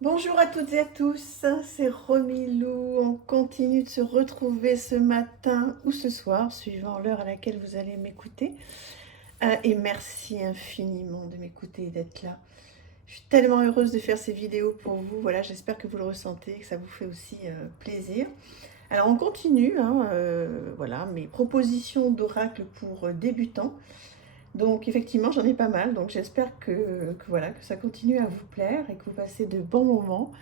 Bonjour à toutes et à tous, c'est Romilou. On continue de se retrouver ce matin ou ce soir, suivant l'heure à laquelle vous allez m'écouter. Et merci infiniment de m'écouter et d'être là. Je suis tellement heureuse de faire ces vidéos pour vous. Voilà, j'espère que vous le ressentez, que ça vous fait aussi plaisir. Alors on continue, voilà, mes propositions d'oracle pour débutants. Donc effectivement, j'en ai pas mal, donc j'espère voilà, que ça continue à vous plaire et que vous passez de bons moments.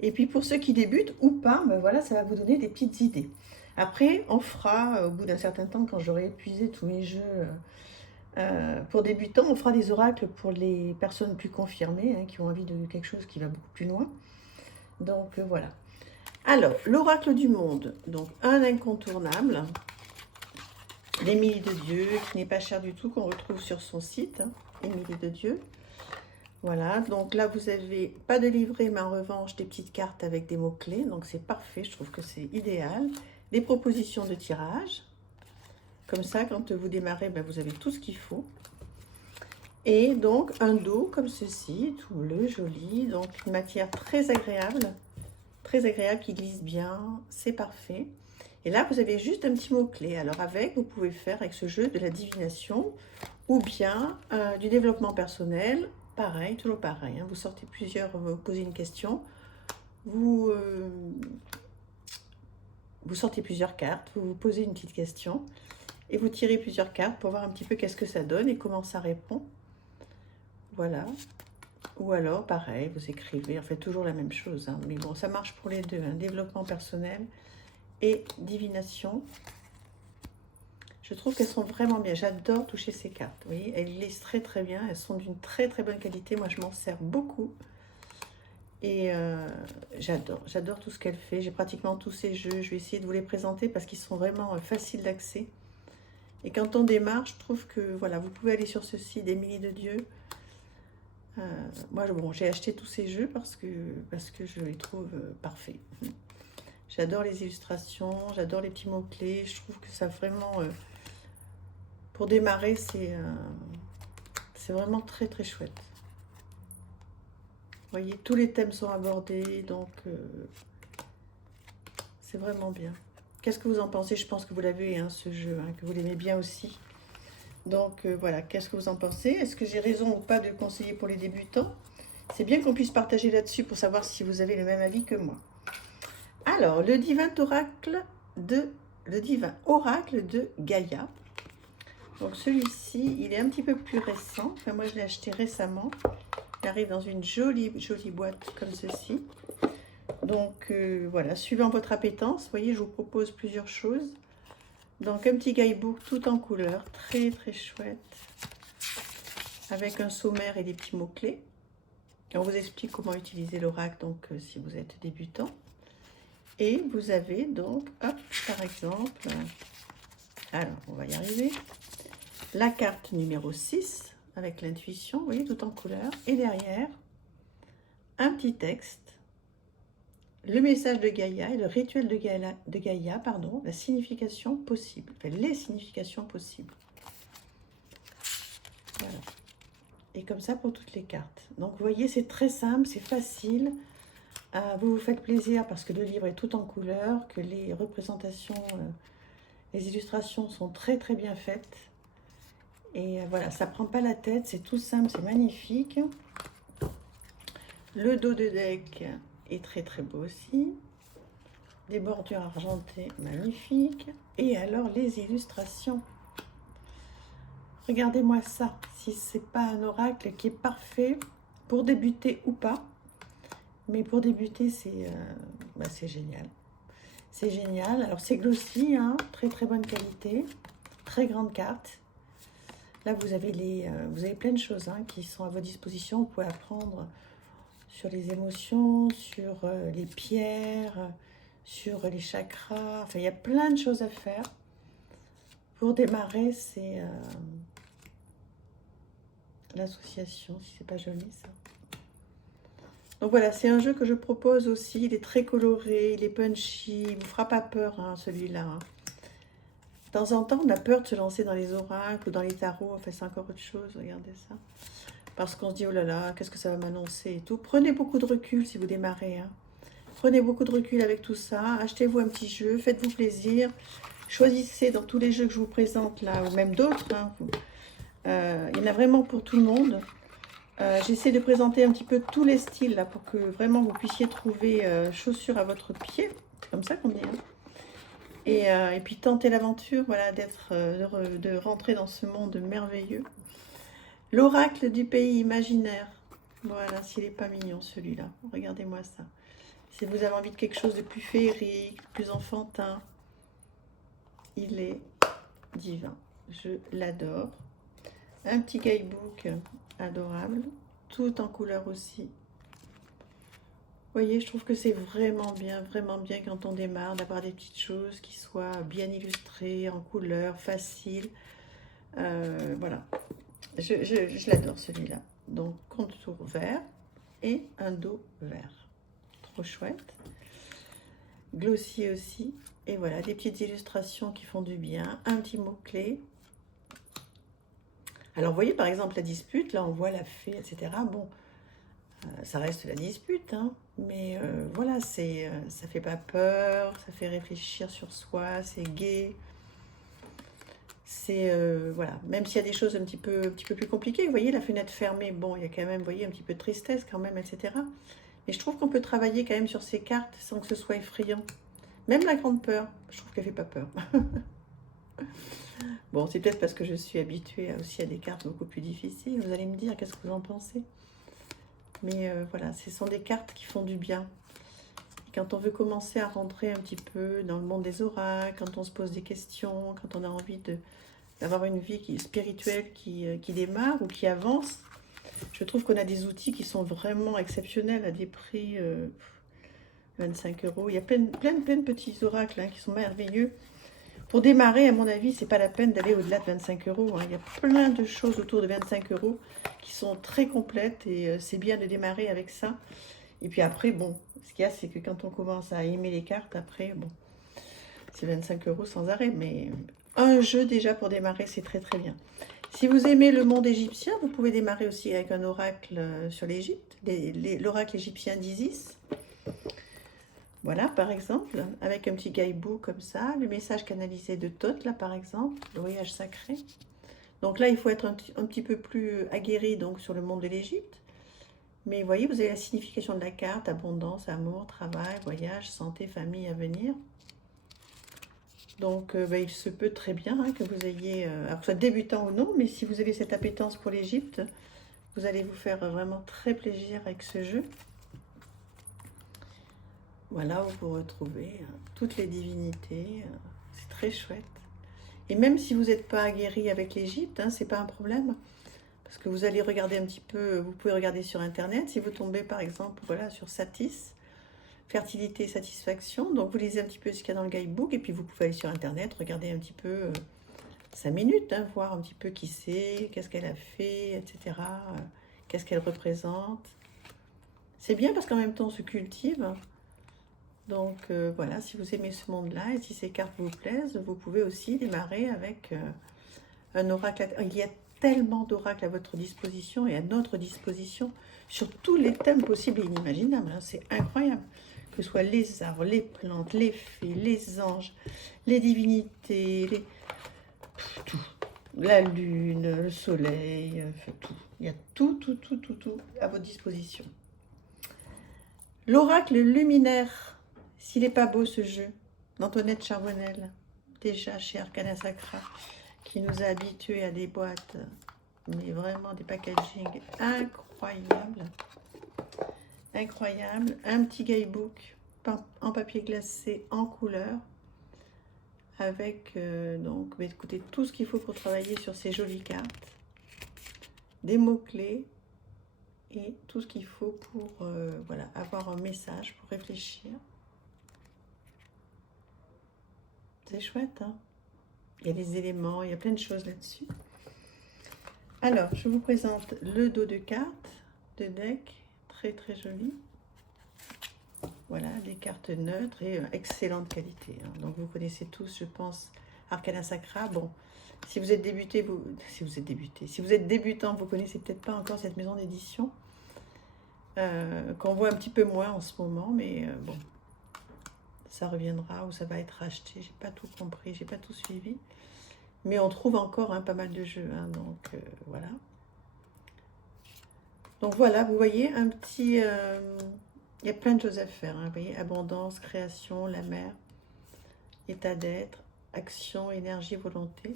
Et puis pour ceux qui débutent ou pas, ben voilà, ça va vous donner des petites idées. Après, on fera, au bout d'un certain temps, quand j'aurai épuisé tous mes jeux pour débutants, on fera des oracles pour les personnes plus confirmées, qui ont envie de quelque chose qui va beaucoup plus loin. Donc voilà. Alors, l'oracle du monde, donc un incontournable, l'Émilie de Dieu, qui n'est pas cher du tout, qu'on retrouve sur son site, Émilie de Dieu. Voilà, donc là vous avez pas de livret, mais en revanche des petites cartes avec des mots-clés, donc c'est parfait, je trouve que c'est idéal. Des propositions de tirage, comme ça quand vous démarrez, ben, vous avez tout ce qu'il faut. Et donc un dos comme ceci, tout bleu, joli, donc une matière très agréable qui glisse bien, c'est parfait. Et là vous avez juste un petit mot-clé, alors avec, vous pouvez faire avec ce jeu de la divination, ou bien du développement personnel. Pareil, toujours pareil, vous sortez plusieurs, vous posez une question, vous, vous sortez plusieurs cartes, vous vous posez une petite question et vous tirez plusieurs cartes pour voir un petit peu qu'est-ce que ça donne et comment ça répond. Voilà. Ou alors, pareil, vous écrivez, en fait toujours la même chose, mais bon, ça marche pour les deux, développement personnel et divination. Je trouve qu'elles sont vraiment bien. J'adore toucher ces cartes. Vous voyez, elles lisent très très bien. Elles sont d'une très très bonne qualité. Moi, je m'en sers beaucoup. Et j'adore tout ce qu'elle fait. J'ai pratiquement tous ces jeux. Je vais essayer de vous les présenter parce qu'ils sont vraiment faciles d'accès. Et quand on démarre, je trouve que voilà, vous pouvez aller sur ce site d'Émilie de Dieu. Moi, bon, j'ai acheté tous ces jeux parce que je les trouve parfaits. J'adore les illustrations, j'adore les petits mots-clés. Je trouve que ça vraiment, pour démarrer, c'est vraiment très très chouette. Vous voyez, tous les thèmes sont abordés, donc c'est vraiment bien. Qu'est-ce que vous en pensez? Je pense que vous l'avez, ce jeu, que vous l'aimez bien aussi. Donc voilà, qu'est-ce que vous en pensez? Est-ce que j'ai raison ou pas de le conseiller pour les débutants? C'est bien qu'on puisse partager là-dessus pour savoir si vous avez le même avis que moi. Alors, le divin oracle de Gaïa. Donc celui-ci, il est un petit peu plus récent. Enfin, moi, je l'ai acheté récemment. Il arrive dans une jolie, jolie boîte comme ceci. Donc voilà, suivant votre appétence, vous voyez, je vous propose plusieurs choses. Donc un petit guidebook tout en couleur, très très chouette, avec un sommaire et des petits mots-clés. On vous explique comment utiliser l'oracle, donc si vous êtes débutant. Et vous avez donc, hop, par exemple, alors on va y arriver, la carte numéro 6, avec l'intuition, vous voyez, tout en couleur. Et derrière, un petit texte. Le message de Gaïa et le rituel de Gaïa, pardon, la signification possible, enfin, les significations possibles. Voilà. Et comme ça pour toutes les cartes. Donc vous voyez, c'est très simple, c'est facile. Vous vous faites plaisir parce que le livre est tout en couleur, que les représentations, les illustrations sont très très bien faites. Et voilà, ça prend pas la tête, c'est tout simple, c'est magnifique. Le dos de deck est très très beau aussi. Des bordures argentées magnifiques. Et alors les illustrations. Regardez-moi ça, si c'est pas un oracle qui est parfait pour débuter ou pas. Mais pour débuter, c'est génial. C'est génial. Alors c'est glossy, très très bonne qualité. Très grande carte. Là, vous avez plein de choses qui sont à votre disposition. Vous pouvez apprendre sur les émotions, sur les pierres, sur les chakras. Enfin, il y a plein de choses à faire. Pour démarrer, c'est l'association, si c'est pas joli ça. Donc voilà, c'est un jeu que je propose aussi. Il est très coloré, il est punchy, il ne vous fera pas peur celui-là. De temps en temps, on a peur de se lancer dans les oracles ou dans les tarots. Enfin, c'est encore autre chose, regardez ça. parce qu'on se dit, oh là là, qu'est-ce que ça va m'annoncer et tout. Prenez beaucoup de recul si vous démarrez, hein. Prenez beaucoup de recul avec tout ça. Achetez-vous un petit jeu, faites-vous plaisir. Choisissez dans tous les jeux que je vous présente là, ou même d'autres, hein. Il y en a vraiment pour tout le monde. J'essaie de présenter un petit peu tous les styles là, pour que vraiment vous puissiez trouver chaussures à votre pied. C'est comme ça qu'on dit, hein. Et puis tenter l'aventure, voilà, de rentrer dans ce monde merveilleux. L'oracle du pays imaginaire. Voilà, s'il n'est pas mignon celui-là. Regardez-moi ça. Si vous avez envie de quelque chose de plus féerique, plus enfantin, il est divin. Je l'adore. Un petit guidebook adorable, tout en couleur aussi. Vous voyez, je trouve que c'est vraiment bien quand on démarre d'avoir des petites choses qui soient bien illustrées, en couleur, faciles. Voilà, je l'adore celui-là. Donc, contour vert et un dos vert. Trop chouette. Glossier aussi. Et voilà, des petites illustrations qui font du bien. Un petit mot-clé. Alors, vous voyez, par exemple, la dispute. Là, on voit la fée, etc. Bon, ça reste la dispute, hein. Mais voilà, ça fait pas peur. Ça fait réfléchir sur soi. C'est gai. C'est, voilà, même s'il y a des choses un petit peu plus compliquées. Vous voyez, la fenêtre fermée. Bon, il y a quand même, vous voyez, un petit peu de tristesse quand même, etc. Mais je trouve qu'on peut travailler quand même sur ces cartes sans que ce soit effrayant. Même la grande peur, je trouve qu'elle fait pas peur. Bon, c'est peut-être parce que je suis habituée aussi à des cartes beaucoup plus difficiles. Vous allez me dire, qu'est-ce que vous en pensez? Mais voilà, ce sont des cartes qui font du bien. Et quand on veut commencer à rentrer un petit peu dans le monde des oracles, quand on se pose des questions, quand on a envie d'avoir une vie spirituelle qui démarre ou qui avance, je trouve qu'on a des outils qui sont vraiment exceptionnels à des prix 25 €. Il y a plein de petits oracles, hein, qui sont merveilleux. Pour démarrer, à mon avis, c'est pas la peine d'aller au-delà de 25 €, hein. Il y a plein de choses autour de 25 € qui sont très complètes et c'est bien de démarrer avec ça. Et puis après, bon, ce qu'il y a, c'est que quand on commence à aimer les cartes, après, bon, c'est 25 € sans arrêt. Mais un jeu déjà pour démarrer, c'est très très bien. Si vous aimez le monde égyptien, vous pouvez démarrer aussi avec un oracle sur l'Égypte, l'oracle égyptien d'Isis. Voilà, par exemple, avec un petit guidebook comme ça, le message canalisé de Thoth, là, par exemple, le voyage sacré. Donc là, il faut être un petit peu plus aguerri donc, sur le monde de l'Égypte. Mais vous voyez, vous avez la signification de la carte, abondance, amour, travail, voyage, santé, famille, avenir. Donc, il se peut très bien, hein, que vous ayez, alors soit débutant ou non, mais si vous avez cette appétence pour l'Égypte, vous allez vous faire vraiment très plaisir avec ce jeu. Voilà, où vous retrouvez toutes les divinités. C'est très chouette. Et même si vous n'êtes pas aguerri avec l'Égypte, hein, c'est pas un problème. Parce que vous allez regarder un petit peu, vous pouvez regarder sur Internet. Si vous tombez par exemple voilà, sur Satis, fertilité et satisfaction, donc vous lisez un petit peu ce qu'il y a dans le guidebook. Et puis vous pouvez aller sur Internet, regarder un petit peu 5 minutes, hein, voir un petit peu qui c'est, qu'est-ce qu'elle a fait, etc. Qu'est-ce qu'elle représente. C'est bien parce qu'en même temps on se cultive. Donc voilà, si vous aimez ce monde-là et si ces cartes vous plaisent, vous pouvez aussi démarrer avec un oracle. Il y a tellement d'oracles à votre disposition et à notre disposition sur tous les thèmes possibles et inimaginables, hein. C'est incroyable. Que ce soit les arbres, les plantes, les fées, les anges, les divinités, tout. La lune, le soleil, tout. Il y a tout à votre disposition. L'oracle luminaire. S'il n'est pas beau ce jeu, d'Antoinette Charbonnel, déjà chez Arcana Sacra, qui nous a habitués à des boîtes, mais vraiment des packaging incroyables. Incroyable. Un petit guidebook en papier glacé, en couleur, avec donc, écoutez, tout ce qu'il faut pour travailler sur ces jolies cartes, des mots-clés et tout ce qu'il faut pour voilà, avoir un message, pour réfléchir. C'est chouette, hein? Il y a des éléments, il y a plein de choses là-dessus. Alors, je vous présente le dos de cartes de deck, très très joli. Voilà, des cartes neutres et excellente qualité, hein. Donc vous connaissez tous, je pense, Arcana Sacra. Bon, si vous êtes débuté, si vous êtes débutant, vous connaissez peut-être pas encore cette maison d'édition, qu'on voit un petit peu moins en ce moment, mais bon, ça reviendra ou ça va être racheté. J'ai pas tout compris, j'ai pas tout suivi, mais on trouve encore hein, pas mal de jeux, hein, donc voilà. Donc voilà, vous voyez un petit, il y a plein de choses à faire. Hein, vous voyez, abondance, création, la mer, état d'être, action, énergie, volonté.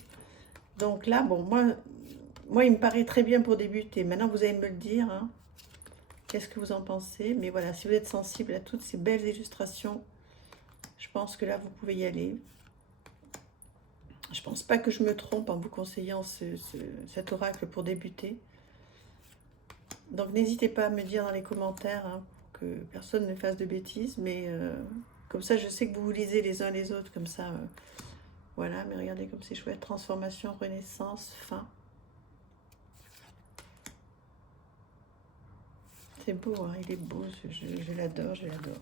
Donc là, bon, moi, il me paraît très bien pour débuter. Maintenant, vous allez me le dire. Hein, qu'est-ce que vous en pensez? Mais voilà, si vous êtes sensible à toutes ces belles illustrations, je pense que là, vous pouvez y aller. Je pense pas que je me trompe en vous conseillant cet oracle pour débuter. Donc, n'hésitez pas à me dire dans les commentaires hein, pour que personne ne fasse de bêtises. Mais comme ça, je sais que vous vous lisez les uns les autres. Comme ça, voilà. Mais regardez comme c'est chouette. Transformation, renaissance, fin. C'est beau, hein, il est beau ce jeu. Je l'adore, je l'adore.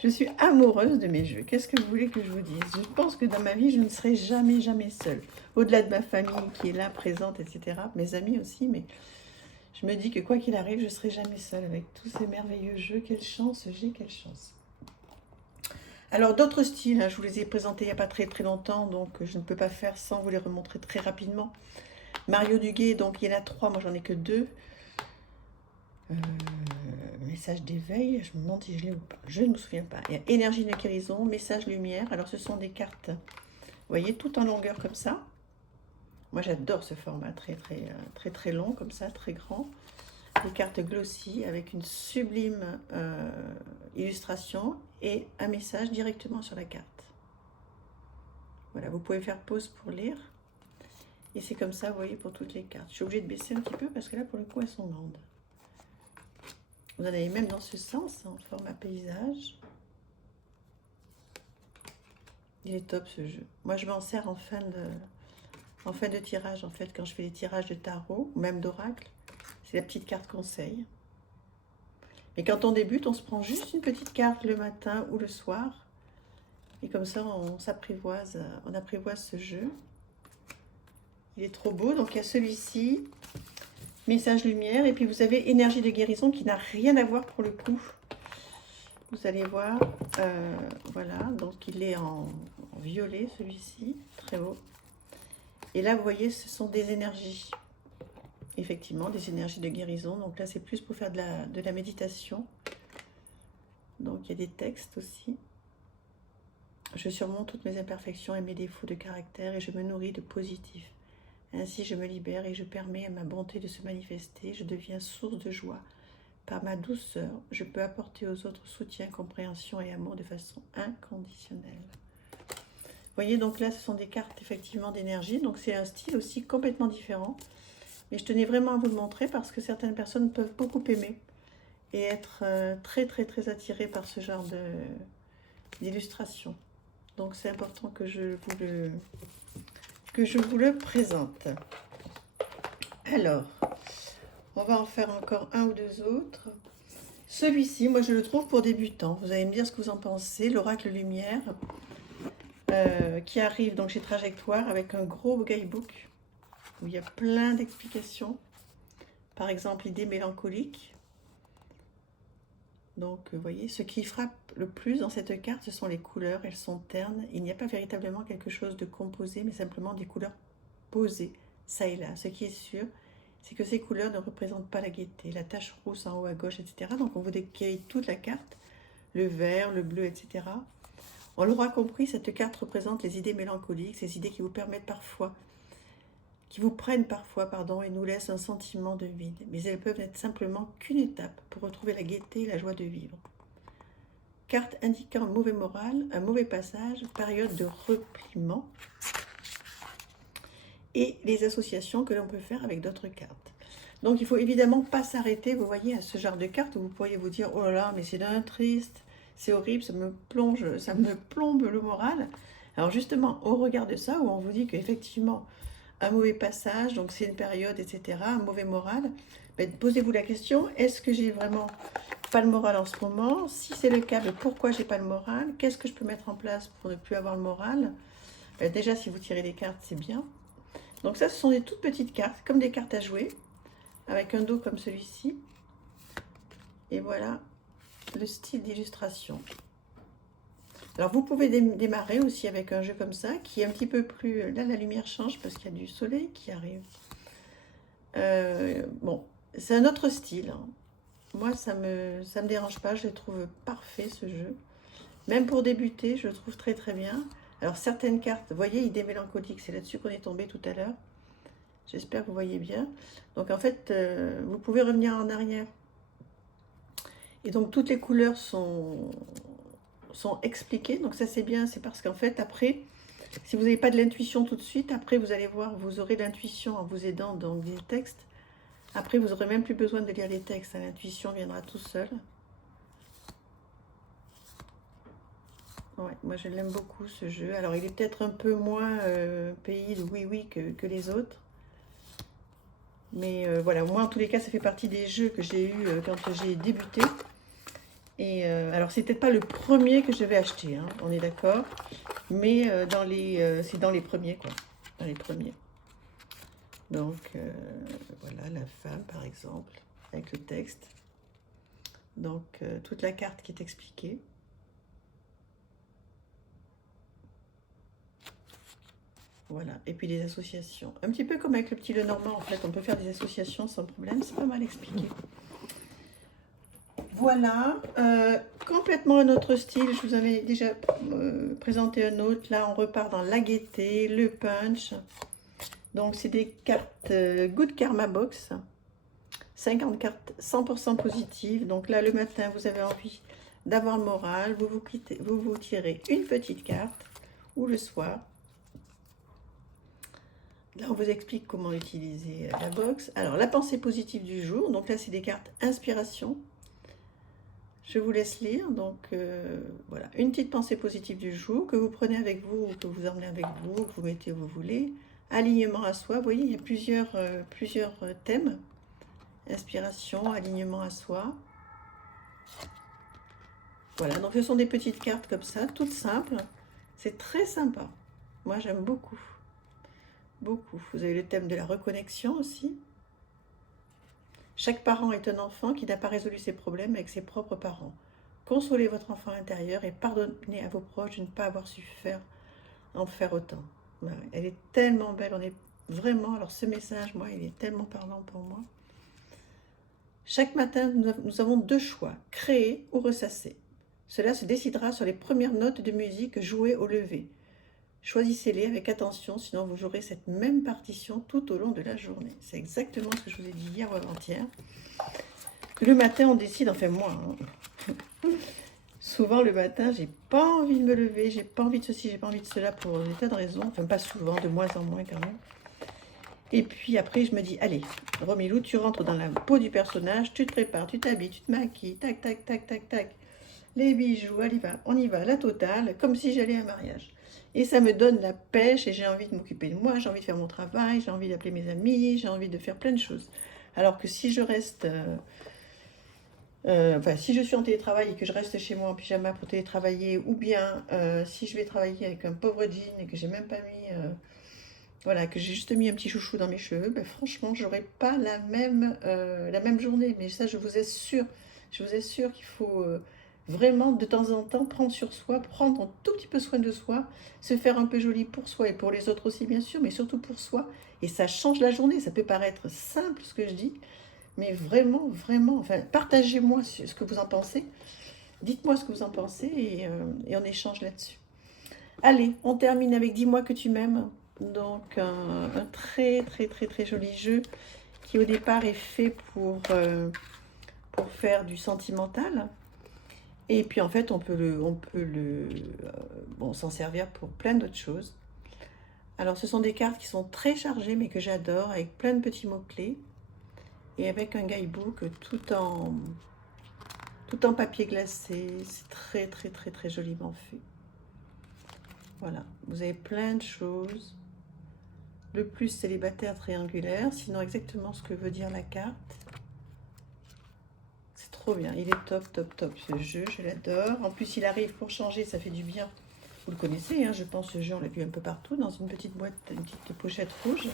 Je suis amoureuse de mes jeux. Qu'est-ce que vous voulez que je vous dise? Je pense que dans ma vie, je ne serai jamais, jamais seule. Au-delà de ma famille qui est là, présente, etc. Mes amis aussi, mais je me dis que quoi qu'il arrive, je ne serai jamais seule avec tous ces merveilleux jeux. Quelle chance j'ai, quelle chance. Alors, d'autres styles, hein, je vous les ai présentés il n'y a pas très très longtemps, donc je ne peux pas faire sans vous les remontrer très rapidement. Mario Duguay, donc il y en a 3, moi j'en ai que 2. Message d'éveil, je me demande si je l'ai ou pas, je ne me souviens pas. Il y a énergie de guérison, message lumière, alors ce sont des cartes, vous voyez, tout en longueur comme ça. Moi j'adore ce format très long comme ça, très grand. Des cartes glossy avec une sublime illustration et un message directement sur la carte. Voilà, vous pouvez faire pause pour lire. Et c'est comme ça, vous voyez, pour toutes les cartes. Je suis obligée de baisser un petit peu parce que là, pour le coup, elles sont grandes. Vous en avez même dans ce sens, en format paysage. Il est top ce jeu. Moi, je m'en sers en fin de tirage, en fait, quand je fais les tirages de tarot, ou même d'oracle. C'est la petite carte conseil. Et quand on débute, on se prend juste une petite carte le matin ou le soir. Et comme ça, on apprivoise ce jeu. Il est trop beau. Donc, il y a celui-ci. Message lumière, et puis vous avez énergie de guérison qui n'a rien à voir pour le coup. Vous allez voir, voilà, donc il est en violet celui-ci, très beau. Et là vous voyez, ce sont des énergies, effectivement, des énergies de guérison. Donc là c'est plus pour faire de la méditation. Donc il y a des textes aussi. Je surmonte toutes mes imperfections et mes défauts de caractère et je me nourris de positif. Ainsi, je me libère et je permets à ma bonté de se manifester. Je deviens source de joie. Par ma douceur, je peux apporter aux autres soutien, compréhension et amour de façon inconditionnelle. Vous voyez, donc là, ce sont des cartes effectivement d'énergie. Donc, c'est un style aussi complètement différent. Mais je tenais vraiment à vous le montrer parce que certaines personnes peuvent beaucoup aimer et être très attirées par ce genre d'illustration. Donc, c'est important que je vous le présente. Alors, on va en faire encore un ou deux autres. Celui-ci, moi je le trouve pour débutants. Vous allez me dire ce que vous en pensez. L'oracle lumière qui arrive donc chez Trajectoire avec un gros guidebook où il y a plein d'explications. Par exemple, idée mélancolique. Donc, vous voyez, ce qui frappe le plus dans cette carte, ce sont les couleurs. Elles sont ternes. Il n'y a pas véritablement quelque chose de composé, mais simplement des couleurs posées, ça et là. Ce qui est sûr, c'est que ces couleurs ne représentent pas la gaieté. La tache rousse en haut à gauche, etc. Donc, on vous décrit toute la carte. Le vert, le bleu, etc. On l'aura compris, cette carte représente les idées mélancoliques, ces idées qui vous permettent parfois, qui vous prennent parfois, et nous laissent un sentiment de vide. Mais elles peuvent n'être simplement qu'une étape pour retrouver la gaieté et la joie de vivre. Carte indiquant un mauvais moral, un mauvais passage, période de repliement et les associations que l'on peut faire avec d'autres cartes. Donc il ne faut évidemment pas s'arrêter, vous voyez, à ce genre de cartes où vous pourriez vous dire « Oh là là, mais c'est d'un triste, c'est horrible, ça me plombe le moral. » Alors justement, au regard de ça, où on vous dit qu'effectivement, un mauvais passage, donc c'est une période, etc., un mauvais moral, ben, posez-vous la question, est-ce que j'ai vraiment pas le moral en ce moment. Si c'est le cas, mais pourquoi j'ai pas le moral? Qu'est-ce que je peux mettre en place pour ne plus avoir le moral? Déjà, si vous tirez des cartes, c'est bien. Donc ça, ce sont des toutes petites cartes, comme des cartes à jouer, avec un dos comme celui-ci. Et voilà le style d'illustration. Alors vous pouvez démarrer aussi avec un jeu comme ça, qui est un petit peu plus... Là, la lumière change parce qu'il y a du soleil qui arrive. Bon, c'est un autre style, hein. Moi, ça me dérange pas, je le trouve parfait ce jeu. Même pour débuter, je le trouve très très bien. Alors certaines cartes, vous voyez, idée mélancolique, c'est là-dessus qu'on est tombé tout à l'heure. J'espère que vous voyez bien. Donc en fait, vous pouvez revenir en arrière. Et donc toutes les couleurs sont expliquées. Donc ça c'est bien, c'est parce qu'en fait après, si vous n'avez pas de l'intuition tout de suite, après vous allez voir, vous aurez l'intuition en vous aidant dans les textes. Après vous n'aurez même plus besoin de lire les textes, l'intuition viendra tout seul. Ouais, moi je l'aime beaucoup ce jeu. Alors il est peut-être un peu moins pays de oui que les autres. Mais voilà, moi en tous les cas ça fait partie des jeux que j'ai eu quand j'ai débuté. Et alors c'est peut-être pas le premier que je vais acheter, hein, on est d'accord. Mais c'est dans les premiers quoi. Dans les premiers. Donc voilà la femme par exemple, avec le texte. Donc toute la carte qui est expliquée. Voilà, et puis des associations. Un petit peu comme avec le petit Lenormand, en fait, on peut faire des associations sans problème, c'est pas mal expliqué. Voilà, complètement un autre style, je vous avais déjà présenté un autre, là on repart dans la gaieté, le punch. Donc c'est des cartes Good Karma Box, 50 cartes 100% positives. Donc là le matin vous avez envie d'avoir le moral, vous vous tirez une petite carte, ou le soir. Là, on vous explique comment utiliser la box. Alors, la pensée positive du jour. Donc là, c'est des cartes inspiration. Je vous laisse lire. Donc, voilà. Une petite pensée positive du jour que vous prenez avec vous ou que vous emmenez avec vous, que vous mettez où vous voulez. Alignement à soi. Vous voyez, il y a plusieurs thèmes. Inspiration, alignement à soi. Voilà. Donc, ce sont des petites cartes comme ça, toutes simples. C'est très sympa. Moi, j'aime beaucoup. Beaucoup. Vous avez le thème de la reconnexion aussi. Chaque parent est un enfant qui n'a pas résolu ses problèmes avec ses propres parents. Consolez votre enfant intérieur et pardonnez à vos proches de ne pas avoir su en faire autant. Elle est tellement belle, on est vraiment... Alors ce message, moi, il est tellement parlant pour moi. Chaque matin, nous avons deux choix, créer ou ressasser. Cela se décidera sur les premières notes de musique jouées au lever. Choisissez-les avec attention, sinon vous jouerez cette même partition tout au long de la journée. C'est exactement ce que je vous ai dit hier ou avant-hier. Le matin, on décide, enfin moi, hein. Souvent le matin, j'ai pas envie de me lever, j'ai pas envie de ceci, j'ai pas envie de cela pour des tas de raisons. Enfin, pas souvent, de moins en moins quand même. Et puis après, je me dis, allez, Romilou, tu rentres dans la peau du personnage, tu te prépares, tu t'habilles, tu te maquilles, tac, tac, tac, tac, tac. Les bijoux, on y va, la totale, comme si j'allais à un mariage. Et ça me donne la pêche et j'ai envie de m'occuper de moi, j'ai envie de faire mon travail, j'ai envie d'appeler mes amis, j'ai envie de faire plein de choses. Alors que si je reste... enfin, si je suis en télétravail et que je reste chez moi en pyjama pour télétravailler, ou bien si je vais travailler avec un pauvre jean et que j'ai même pas mis... voilà, que j'ai juste mis un petit chouchou dans mes cheveux, ben franchement, j'aurai pas la même journée. Mais ça, je vous assure qu'il faut... vraiment, de temps en temps, prendre sur soi, prendre un tout petit peu soin de soi, se faire un peu joli pour soi et pour les autres aussi, bien sûr, mais surtout pour soi. Et ça change la journée. Ça peut paraître simple, ce que je dis, mais vraiment, vraiment, enfin, partagez-moi ce que vous en pensez. Dites-moi ce que vous en pensez et on échange là-dessus. Allez, on termine avec Dis-moi que tu m'aimes. Donc, un très, très, très, très joli jeu qui, au départ, est fait pour faire du sentimental. Et puis en fait, on peut s'en servir pour plein d'autres choses. Alors ce sont des cartes qui sont très chargées, mais que j'adore, avec plein de petits mots-clés. Et avec un guidebook tout en papier glacé. C'est très très très très joliment fait. Voilà, vous avez plein de choses. Le plus célibataire triangulaire, sinon exactement ce que veut dire la carte. C'est trop bien. Il est top, top, top ce jeu, je l'adore. En plus, il arrive pour changer, ça fait du bien. Vous le connaissez, hein, je pense, ce jeu, on l'a vu un peu partout, dans une petite boîte, une petite pochette rouge.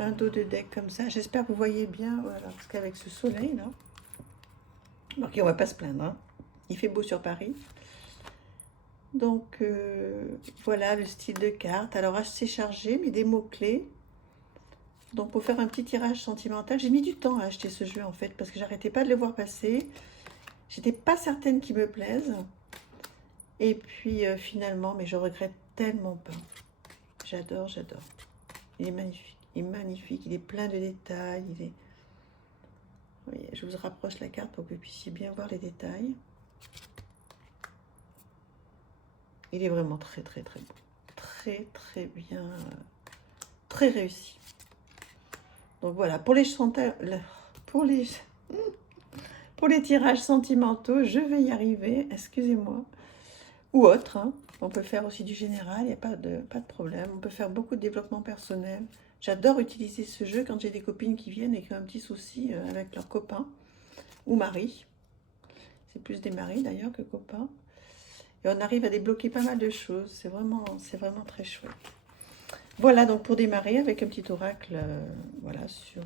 Un dos de deck comme ça. J'espère que vous voyez bien, voilà, parce qu'avec ce soleil, là... Ok, on va pas se plaindre, hein. Il fait beau sur Paris. Donc, voilà le style de carte. Alors, assez chargé, mais des mots-clés. Donc, pour faire un petit tirage sentimental, j'ai mis du temps à acheter ce jeu, en fait, parce que j'arrêtais pas de le voir passer. J'étais pas certaine qu'il me plaise. Et puis, finalement, mais je regrette tellement pas. J'adore, j'adore. Il est magnifique. Il est magnifique. Il est plein de détails. Il est... Oui, je vous rapproche la carte pour que vous puissiez bien voir les détails. Il est vraiment très, très, très beau. Très, très bien. Très réussi. Donc voilà, pour les tirages sentimentaux, je vais y arriver, excusez-moi. Ou autre, hein. On peut faire aussi du général, il n'y a pas de problème. On peut faire beaucoup de développement personnel. J'adore utiliser ce jeu quand j'ai des copines qui viennent et qui ont un petit souci avec leurs copains ou mari. C'est plus des maris d'ailleurs que copains. Et on arrive à débloquer pas mal de choses. C'est vraiment très chouette. Voilà, donc pour démarrer avec un petit oracle voilà, sur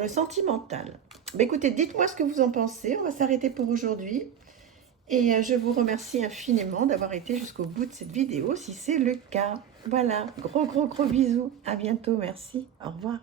le sentimental. Bah, écoutez, dites-moi ce que vous en pensez. On va s'arrêter pour aujourd'hui. Et je vous remercie infiniment d'avoir été jusqu'au bout de cette vidéo, si c'est le cas. Voilà, gros bisous. À bientôt, merci. Au revoir.